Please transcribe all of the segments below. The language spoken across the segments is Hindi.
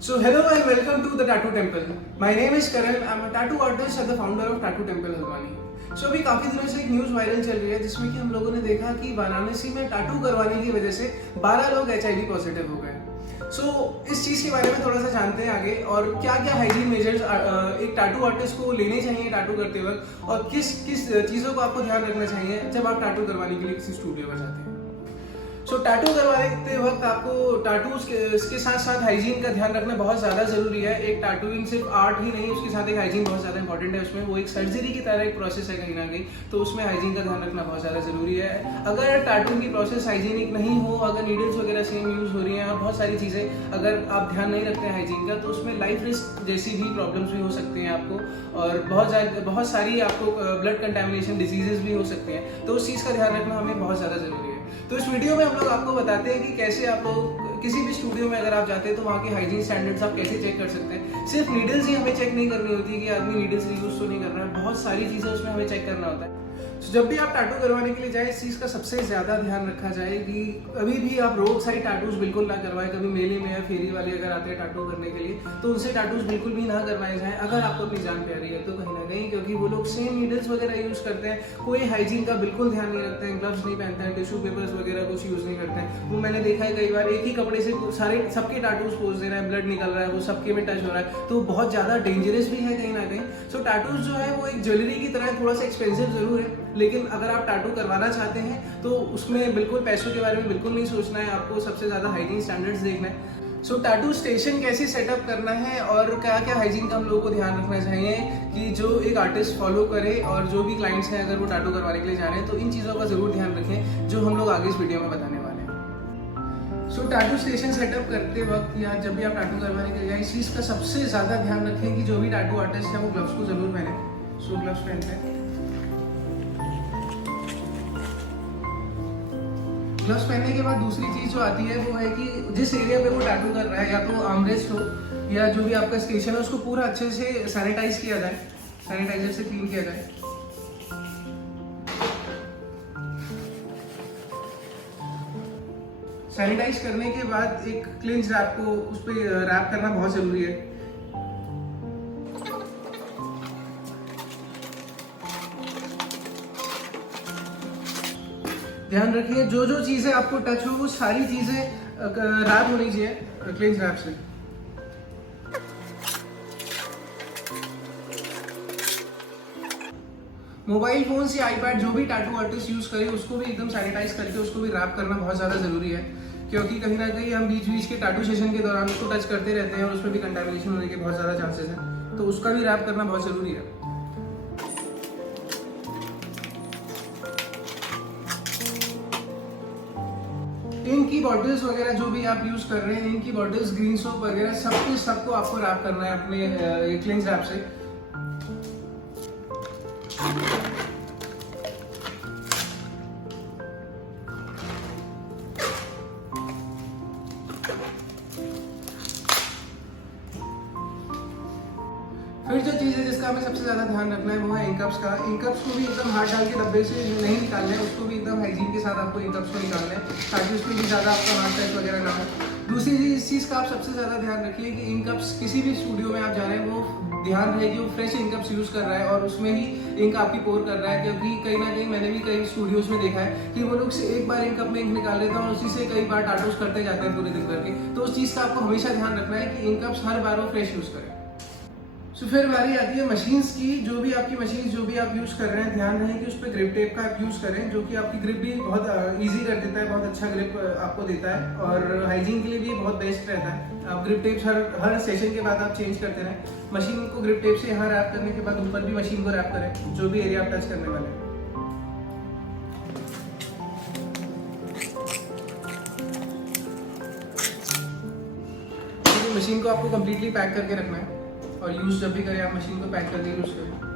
So hello and welcome to the Tattoo Temple. My name is Karan. I'm a tattoo artist and the founder of Tattoo Temple Haldwani. So अभी काफी दिनों से एक न्यूज वायरल चल रही है जिसमें कि हम लोगों ने देखा कि वाराणसी में टैटू करवाने की वजह से 12 लोग HIV पॉजिटिव हो गए। So इस चीज के बारे में थोड़ा सा जानते हैं आगे और क्या क्या हाइजीन मेजर्स एक टैटू आर्टिस्ट को लेने चाहिए टैटू करते वक्त और किस किस चीजों को आपको ध्यान रखना चाहिए जब आप टैटू करवाने के लिए किसी स्टूडियो में जाते हैं। टैटू करवाते वक्त आपको टैटूज के साथ साथ हाइजीन का ध्यान रखना बहुत ज़्यादा ज़रूरी है। एक टैटूइंग सिर्फ आर्ट ही नहीं, उसके साथ एक हाइजीन बहुत ज़्यादा इंपॉर्टेंट है। उसमें वो एक सर्जरी की तरह एक प्रोसेस है कहीं ना कहीं, तो उसमें हाइजीन का ध्यान रखना बहुत ज़्यादा ज़रूरी है। अगर टैटूइंग की प्रोसेस हाइजीनिक नहीं हो, अगर नीडल्स वगैरह सेम यूज़ हो रही हैं और बहुत सारी चीज़ें अगर आप ध्यान नहीं रखते हैं हाइजीन का, तो उसमें लाइफ रिस्क जैसी भी प्रॉब्लम्स भी हो सकती हैं आपको और बहुत सारी आपको ब्लड कंटेमिनेशन डिजीजेज भी हो सकते हैं। तो उस चीज़ का ध्यान रखना हमें बहुत ज़्यादा ज़रूरी है। तो इस वीडियो में हम लोग आपको बताते हैं कि कैसे आप लोग किसी भी स्टूडियो में अगर आप जाते हैं तो वहाँ के हाइजीन स्टैंडर्ड्स आप कैसे चेक कर सकते हैं। सिर्फ नीडल्स ही हमें चेक नहीं करनी होती कि आदमी नीडल्स यूज तो नहीं कर रहा है, बहुत सारी चीज़ें उसमें हमें चेक करना होता है। तो जब भी आप टैटू करवाने के लिए जाए इस चीज़ का सबसे ज़्यादा ध्यान रखा जाए कि कभी भी आप रोड साइड टैटूज बिल्कुल ना करवाएं। कभी मेले में या फेरी वाले अगर आते हैं टैटू करने के लिए तो उनसे टैटूज बिल्कुल भी ना करवाए जाएं अगर आपको अपनी जान प्यारी है तो कहीं ना कहीं, क्योंकि वो लोग सेम नीडल्स वगैरह यूज़ करते हैं, कोई हाइजीन का बिल्कुल ध्यान नहीं रखते हैं, ग्लव्स नहीं पहनते हैं, टिश्यू पेपर्स वगैरह कुछ यूज़ नहीं करते हैं। वो मैंने देखा है कई बार एक ही कपड़े से सारे सबके टैटूज पोज दे रहे हैं, ब्लड निकल रहा है, वो सबके में टच हो रहा है, तो बहुत ज़्यादा डेंजरस भी है कहीं ना कहीं। सो टैटूज जो है वो एक ज्वेलरी की तरह थोड़ा सा एक्सपेंसिव जरूर है, लेकिन अगर आप टैटू करवाना चाहते हैं तो उसमें बिल्कुल पैसों के बारे में बिल्कुल नहीं सोचना है, आपको सबसे ज़्यादा हाइजीन स्टैंडर्ड्स देखना है। टैटू स्टेशन कैसे सेटअप करना है और क्या क्या हाइजीन का हम लोगों को ध्यान रखना चाहिए कि जो एक आर्टिस्ट फॉलो करे और जो भी क्लाइंट्स हैं अगर वो टैटू करवाने के लिए जा रहे हैं तो इन चीज़ों का ज़रूर ध्यान रखें जो हम लोग आगे इस वीडियो में बताने वाले हैं। टैटू स्टेशन सेटअप करते वक्त या जब भी आप टैटू करवाने के लिए जाए इस चीज़ का सबसे ज़्यादा ध्यान रखें कि जो भी टैटू आर्टिस्ट है वो ग्लव्स को ज़रूर पहने। ग्लव्स पहनते हैं। ग्लव्स पहनने के बाद दूसरी चीज़ जो आती है वो है कि जिस एरिया पे वो टैटू कर रहा है या तो आर्मरेस्ट हो या जो भी आपका स्टेशन है उसको पूरा अच्छे से सैनिटाइज किया जाए, सैनिटाइजर से क्लीन किया जाए। सैनिटाइज करने के बाद एक क्लिंज रैप को उस पर रैप करना बहुत ज़रूरी है। ध्यान रखिए जो जो चीज़ें आपको टच हो वो सारी चीज़ें रैप होनी चाहिए क्लिंज रैप से। मोबाइल फोन से आईपैड जो भी टैटू आर्टिस्ट यूज़ करे उसको भी एकदम सैनिटाइज करके उसको भी रैप करना बहुत ज़्यादा ज़रूरी है, क्योंकि कहीं ना कहीं हम बीच बीच के टैटू सेशन के दौरान उसको टच करते रहते हैं और उसमें भी कंटामिनेशन होने के बहुत ज़्यादा चांसेस हैं, तो उसका भी रैप करना बहुत ज़रूरी है। इनकी बॉटल्स वगैरह जो भी आप यूज कर रहे हैं, इनकी बॉटल्स, ग्रीन सोप वगैरह सबको आपको रैप करना है अपने क्लिंज रैप से। फिर जो चीज़ है जिसका हमें सबसे ज़्यादा ध्यान रखना है वो है इंकप्स का। इंकप्स को भी एकदम हाथ डाल के डब्बे से नहीं निकालना है, उसको भी एकदम हाइजीन के साथ आपको इंकप्स को निकालना है ताकि उसमें भी ज़्यादा आपका हाथ टच वगैरह ना हो। दूसरी चीज़ इस चीज़ का आप सबसे ज़्यादा ध्यान रखिए कि इंकप्स किसी भी स्टूडियो में आप जा रहे हैं वो ध्यान रहे कि वो फ्रेश इंकप्स यूज़ कर रहा है और उसमें ही इंक आपकी पोर कर रहा है, क्योंकि कहीं ना कहीं मैंने भी कई स्टूडियोज़ में देखा है कि वो लोग से एक बार इंकप में इंक निकाल लेते हैं और उसी से कई बार टैटूज करते जाते हैं पूरे दिन करके। तो उस चीज़ का आपको हमेशा ध्यान रखना है कि इंकप्स हर बार वो फ्रेश यूज़ करें। फिर बारी आती है मशीन्स की। जो भी आपकी मशीन जो भी आप यूज़ कर रहे हैं ध्यान रहे कि उस पर ग्रिप टेप का आप यूज़ करें, जो कि आपकी ग्रिप भी बहुत इजी कर देता है, बहुत अच्छा ग्रिप आपको देता है और हाइजीन के लिए भी बहुत बेस्ट रहता है। आप ग्रिप टेप्स हर सेशन के बाद आप चेंज करते रहें। मशीन को ग्रिप टेप से यहाँ रैप करने के बाद ऊपर भी मशीन को रैप करें जो भी एरिया आप टच करने वाले हैं। मशीन को आपको कम्प्लीटली पैक करके रखना है और यूज जब भी करें आप मशीन को पैक करके यूज करें।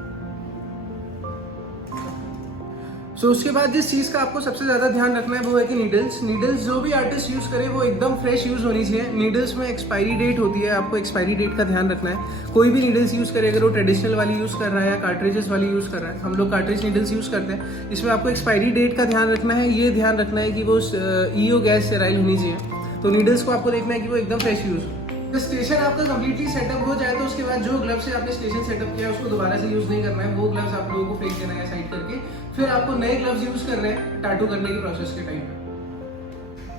उसके बाद जिस चीज़ का आपको सबसे ज़्यादा ध्यान रखना है वो है कि नीडल्स जो भी आर्टिस्ट यूज़ करे वो एकदम फ्रेश यूज़ होनी चाहिए। नीडल्स में एक्सपायरी डेट होती है, आपको एक्सपायरी डेट का ध्यान रखना है। कोई भी नीडल्स यूज़ करे, अगर वो ट्रेडिशनल वाली यूज़ कर रहा है या कार्ट्रिजेस वाली यूज़ कर रहा है, हम लोग कार्ट्रिज नीडल्स यूज़ करते हैं, इसमें आपको एक्सपायरी डेट का ध्यान रखना है। ये ध्यान रखना है कि वो ईओ गैस स्टेराइल होनी चाहिए। तो नीडल्स को आपको देखना है कि वो एकदम फ्रेश यूज़ हो। जब स्टेशन आपका कंप्लीटली सेटअप हो जाए तो उसके बाद जो ग्लव से आपने स्टेशन सेटअप किया है उसको दोबारा से यूज नहीं करना है, वो ग्लव्स आप लोगों को फेंक देना है साइड करके, फिर आपको नए ग्लव्स यूज करने हैं टैटू करने के प्रोसेस के टाइम पे।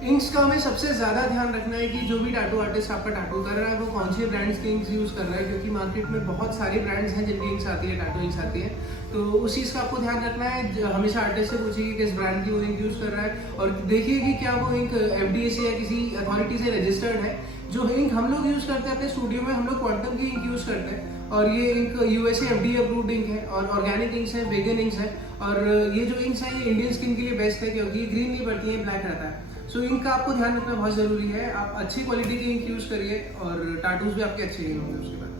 इंक्स का हमें सबसे ज़्यादा ध्यान रखना है कि जो भी टैटू आर्टिस्ट आपका टैटू कर रहा है वो कौन से ब्रांड्स के इंक्स यूज़ कर रहा है, क्योंकि मार्केट में बहुत सारे ब्रांड्स हैं जिनकी इंक्स आती है, टैटू इंक्स आती है। तो उस चीज़ का आपको ध्यान रखना है, हमेशा आर्टिस्ट से पूछिए कि किस ब्रांड की वो इंक यूज़ कर रहा है, और देखिए कि क्या वो इंक FDA से या किसी अथॉरिटी से रजिस्टर्ड है। जो इंक हम लोग यूज़ करते हैं अपने स्टूडियो में, हम लोग क्वांटम की इंक यूज़ करते हैं, और ये ink USA FDA approved ink है, और ऑर्गेनिक इंक्स है, वेगन इंक्स है, और ये जो इंक्स है ये इंडियन स्किन के लिए बेस्ट है क्योंकि ये ग्रीन नहीं पड़ती है, ब्लैक रहता है। सो इंक का आपको ध्यान रखना बहुत ज़रूरी है, आप अच्छी क्वालिटी की इंक यूज़ करिए और टैटूज भी आपके अच्छे ही होंगे उसके बाद।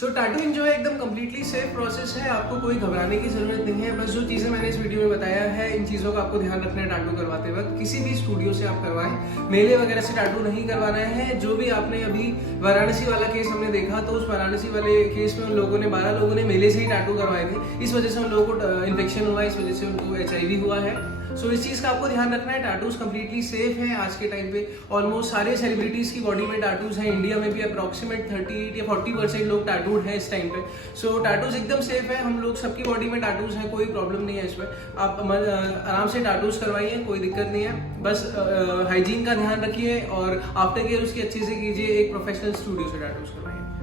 सो टैटूइंग जो है एकदम कम्प्लीटली सेफ प्रोसेस है, आपको कोई घबराने की ज़रूरत नहीं है। बस जो चीज़ें मैंने इस वीडियो में बताया है, इन चीज़ों का आपको ध्यान रखना है टैटू करवाते वक्त। किसी भी स्टूडियो से आप करवाएं, मेले वगैरह से टैटू नहीं करवाना है। जो भी आपने अभी वाराणसी वाला केस हमने देखा, तो उस वाराणसी वाले केस में उन लोगों ने 12 लोगों ने मेले से ही टैटू करवाए थे, इस वजह से उन लोगों को इन्फेक्शन हुआ, इस वजह से उनको HIV हुआ है। सो इस चीज़ का आपको ध्यान रखना है। टैटूज कंप्लीटली सेफ हैं आज के टाइम पे। ऑलमोस्ट सारे सेलिब्रिटीज़ की बॉडी में टैटूज हैं। इंडिया में भी अप्रॉक्सीमेट 38 या 40% लोग टैटूड हैं इस टाइम पे। सो टैटूज एकदम सेफ है, हम लोग सबकी बॉडी में टैटूज हैं, कोई प्रॉब्लम नहीं है इसमें। आप आराम से टैटूज करवाइए, कोई दिक्कत नहीं है। बस हाइजीन का ध्यान रखिए और आफ्टर केयर उसकी अच्छे से कीजिए, एक प्रोफेशनल स्टूडियो से टैटूज करवाइए।